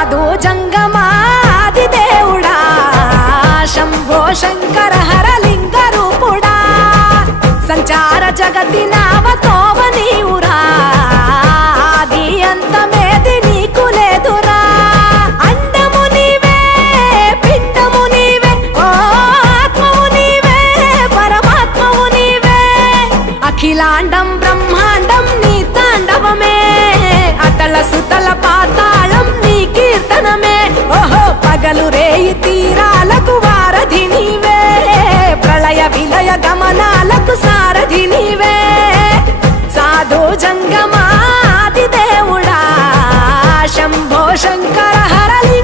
సాధు జంగమాది దేవుడా శంభో శంకర హరలింగ రూపుడా సంచార జగతి నావతోవ నీవురా ఆది అంతమేది నీకు లేదురా అండము నీవే పిండము నీవే ఓ ఆత్మవు నీవే పరమాత్మవు నీవే అఖిలాండం బ్రహ్మాండం నీ తాండవమే అతల సుతల పాతాళం నీ కీర్తనమే ఓహో పగలు రేయి తీరాలకు వారధి నీవే ప్రళయ విలయ గమనాలకు సారథి నీవే సాధు జంగమాది దేవుడా శంభో శంకర హరలి